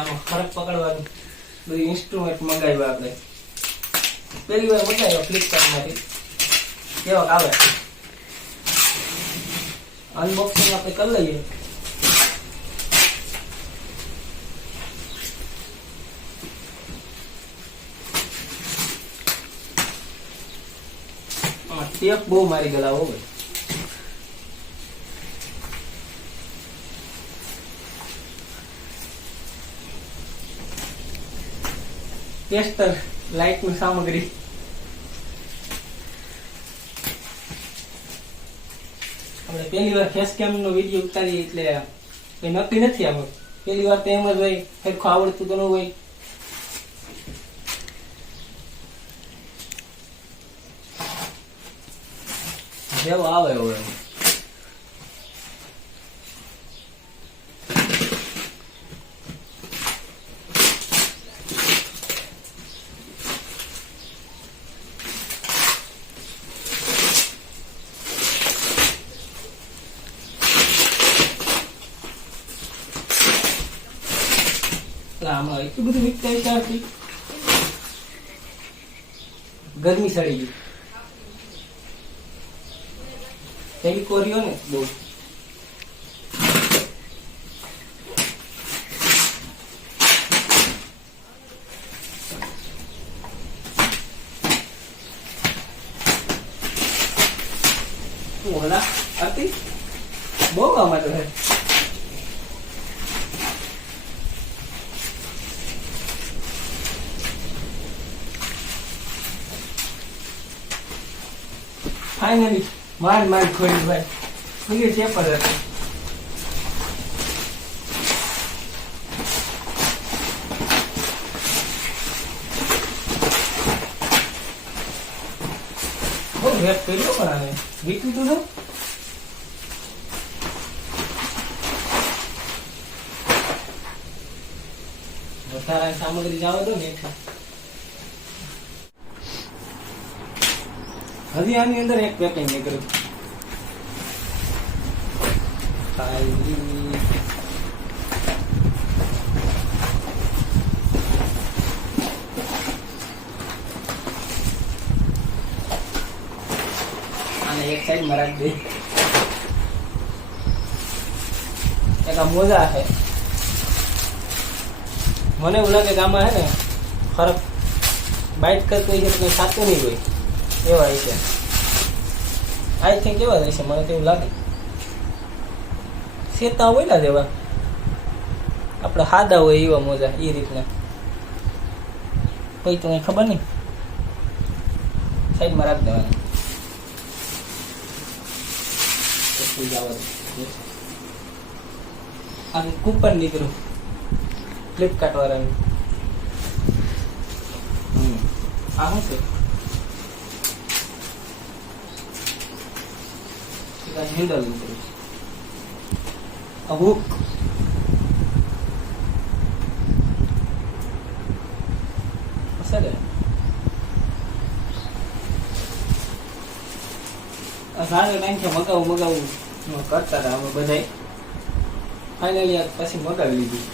આમાં ફરક પકડવાનું બધું ઇન્સ્ટ્રુમેન્ટ મંગાવ્યું આપણે. પહેલી વાર મંગાવ્યો ફ્લિપકાર્ટમાંથી. કેવાક આવે અનબોક્સિંગ આપણે કરી લઈએ. ટેપ બહુ મારી ગયેલા હો ભાઈ. ટેસ્ટર લાઇટની સામગ્રી. આપણે પહેલી વાર ફેસ કેમ નો વિડીયો ઉતારીએ એટલે કઈ નક્કી નથી. આમાં પહેલી વાર તો એમ જ હોય, સરખું આવડતું તો ન હોય. જેવો આવે હવે આમાં એટલું બધું વીકતા ત્યારથી ગરમી સડી ગઈ. એવી કોરીઓ ને બહુ. ઓલા આરતી બહુ આમાં તો છે. ફાઇનલી માર ખોલી ભાઈ. ખુલ્લી છે પર બહુ રેપ કર્યો પણ આને વીકું તું વધારા સામગ્રી જવા દો ને એટલા. હજી આની અંદર એક પેકિંગ નીકળ્યું. આને એક સાઈડ માં રાખી દે. એક આ મોજા છે. મને એવું લાગે કે આમાં હે ને ફરક બાઇટ કરતો હોય છે કઈ સાચું નહીં હોય એવા છે. આઈ થિંક એવા જ હશે, મને તો એવું લાગે. સેતા હોય ને જેવા આપણે સાદા હોય એવા મોજા એ રીતના. કોઈ તો કઈ ખબર નહીં. સાઈડમાં રાખી દેવાના. આ કૂપન નીકળ્યું ફ્લિપકાર્ટ વાળાનું. આ શું છે? હેન્ડલ નીકળ્યું. હુક. સારું ટાઈમ છે મગાવું કરતા હતા અમે બધા. ફાઇનલી પછી મગાવી લીધું.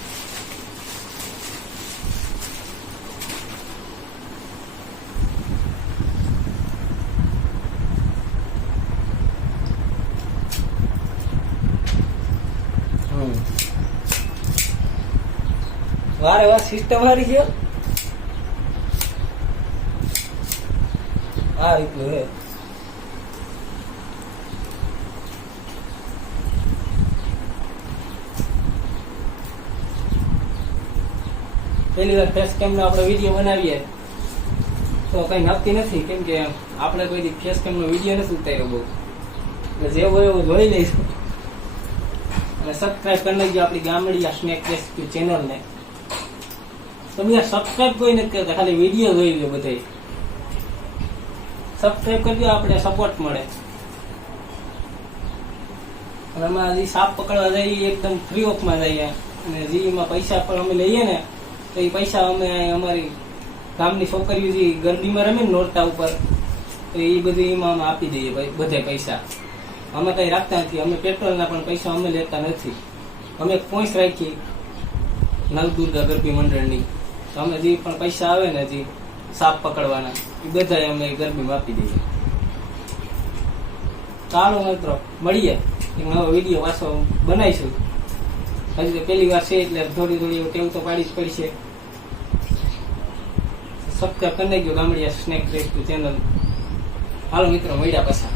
વારે વાર સિસ્ટમ હારી છે. આ રીતનું હે. પહેલી વાર ફેસ કેમ નો આપણે વિડીયો બનાવીએ તો કઈ નક્કી નથી, કેમ કે આપણે કોઈ ફેસ કેમ નો વિડીયો નથી ઉતાર્યો બહુ. એટલે જે હોય એવું જોઈ લઈશું. અને સબસ્ક્રાઈબ કરી નાખજો આપણી ગામડી સ્નેક રેસ્ક્યુ ચેનલ ને. તમે સબસ્ક્રાઈબ કોઈ નથી કરતા, ખાલી વિડીયો જોઈ લો. બધા સબસ્ક્રાઈબ કરજો, આપણે સપોર્ટ મળે. અને એમાં જે સાપ પકડવા જઈએ એકદમ ફ્રી ઓફમાં જઈએ. અને જે એમાં પૈસા પણ અમે લઈએ ને તો એ પૈસા અમે અમારી ગામની છોકરીઓ જે ગરબીમાં રમે ને નોરતા ઉપર, તો એ બધું એમાં અમે આપી દઈએ બધા પૈસા. અમે કઈ રાખતા નથી. અમે પેટ્રોલના પણ પૈસા અમે લેતા નથી. અમે પોઈન્ટ રાખીએ નવદુર્ગા ગરબી મંડળની. તો અમે જે પણ પૈસા આવે ને હજી સાપ પકડવાના એ બધા અમે ગરબીમાં આપી દઈએ. ચાલો મિત્રો મળીએ, એક નવો વિડીયો પાછો બનાવીશું. હજી તો પહેલી વાર છે એટલે થોડી થોડી ટેવ તો પાડી જ પડશે. સબસ્ક્રાઈબ કરી નાખજો ગામડિયા સ્નેક રેસ્ક્યુ ચેનલ. હાલો મિત્રો મળ્યા પાછા.